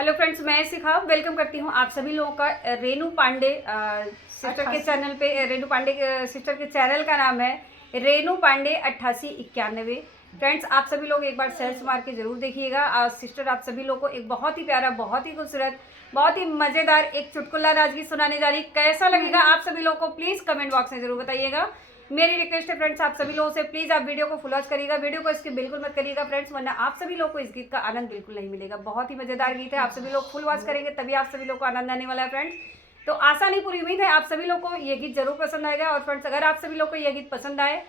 Hello friends, मैं शिखा welcome करती हूँ आप सभी लोगों का रेनू पांडे सिस्टर के चैनल पे। रेनू पांडे सिस्टर के चैनल का नाम है रेनू पांडे 8891। फ्रेंड्स, आप सभी लोग एक बार सेल्स मार के जरूर देखिएगा। सिस्टर आप सभी लोगों को एक बहुत ही प्यारा, बहुत ही खूबसूरत, बहुत ही मज़ेदार एक चुटकुला राजगीत सुनाने जा रही। कैसा लगेगा आप सभी लोगों को प्लीज़ कमेंट बॉक्स में जरूर बताइएगा। मेरी रिक्वेस्ट है फ्रेंड्स आप सभी लोगों से, प्लीज़ आप वीडियो को फुल वॉच करिएगा, वीडियो को स्किप बिल्कुल मत करिएगा फ्रेंड्स, वरना आप सभी लोग को इस गीत का आनंद बिल्कुल नहीं मिलेगा। बहुत ही मज़ेदार गीत है, आप सभी लोग फुल वॉच करेंगे तभी आप सभी लोग को आनंद आने वाला है फ्रेंड्स। तो आशा नहीं पूरी उम्मीद है आप सभी लोग को ये गीत जरूर पसंद आएगा। और फ्रेंड्स, अगर आप सभी लोग को यह गीत पसंद आए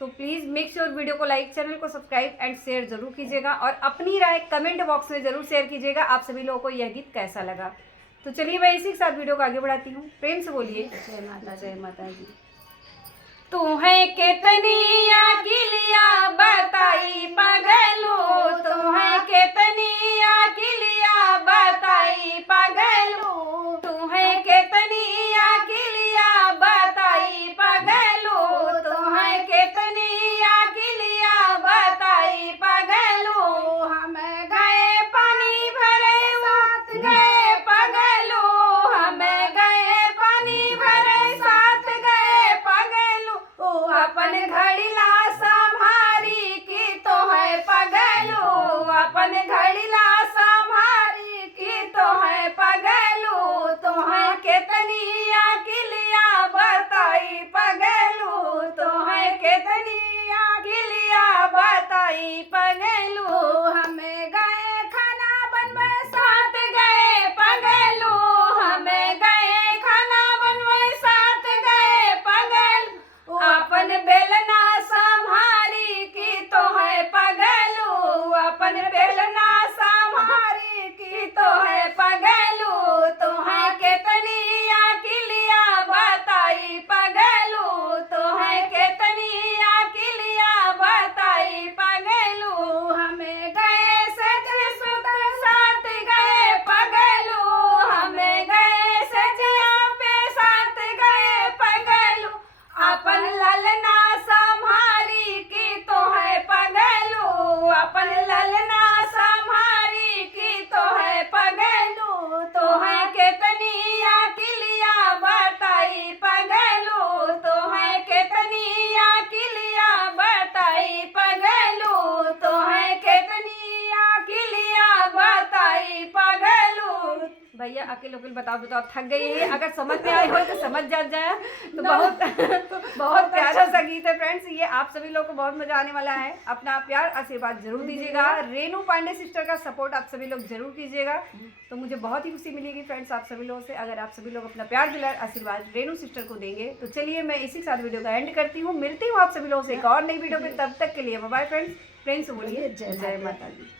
तो प्लीज़ मेक श्योर वीडियो को लाइक, चैनल को सब्सक्राइब एंड शेयर जरूर कीजिएगा और अपनी राय कमेंट बॉक्स में जरूर शेयर कीजिएगा आप सभी लोगों को यह गीत कैसा लगा। तो चलिए मैं इसी के साथ वीडियो को आगे बढ़ाती हूँ। प्रेम से बोलिए जय माता दी। तू है केतनिया किलिया बताई पगलू, तू है केतनिया किलिया बताई पगलू, तू है केतनिया किलिया बताई पगलू, तू है केतनिया किलिया बताई पगलू। हम गए पानी भरे साथ गए पगलू, हम गए पानी भरे साथ गए पगलू, अपन घड़ीला संभारी की तो है पगलू, अपन घड़ीला संभारी की तो है पगलू, तो है केतनिया किलिया बताई पगलू, तो है केतनिया किलिया बताई पगलू। हमें गए खाना बनवे साथ गए पगलू, हमें गए खाना बनवे साथ गए पगलू, अपन बेलना संभारी की तो है पगलू, अपन बेलना संभारी की तो है पगलू, तो है केतनिया किलिया बताई पगलू, तो है केतनिया किलिया बताई पगलू। हमें गए सज सुत साथ गए पगलू, हमें गए सजिया पे साथ गए पगलू, अपन ललना संभारी की तो है पगलू, अपन ललना संभारी की तो है पगलू, तो है केतनिया किलिया बताई पगलू, तो है केतनिया किलिया बताई पगलू, तो है केतनिया किलिया बताई पगलू। भैया अकेले अकेले बताओ थक गई है। अगर समझ में आई हो तो समझ जाए तो बहुत प्यारा सा गीत है फ्रेंड्स। ये आप सभी लोगों को बहुत मजा आने वाला है। अपना प्यार आशीर्वाद जरूर दीजिएगा। रेनू पांडे सिस्टर का सपोर्ट आप सभी लोग जरूर कीजिएगा तो मुझे बहुत ही खुशी मिलेगी फ्रेंड्स आप सभी लोगों से, अगर आप सभी लोग अपना प्यार दिला आशीर्वाद रेनू सिस्टर को देंगे। तो चलिए मैं इसी के साथ वीडियो का एंड करती हूँ। मिलती हूँ आप सभी लोगों से एक और नई वीडियो में, तब तक के लिए बाय बाय फ्रेंड्स। फ्रेंड्स बोलिए जय माता दी।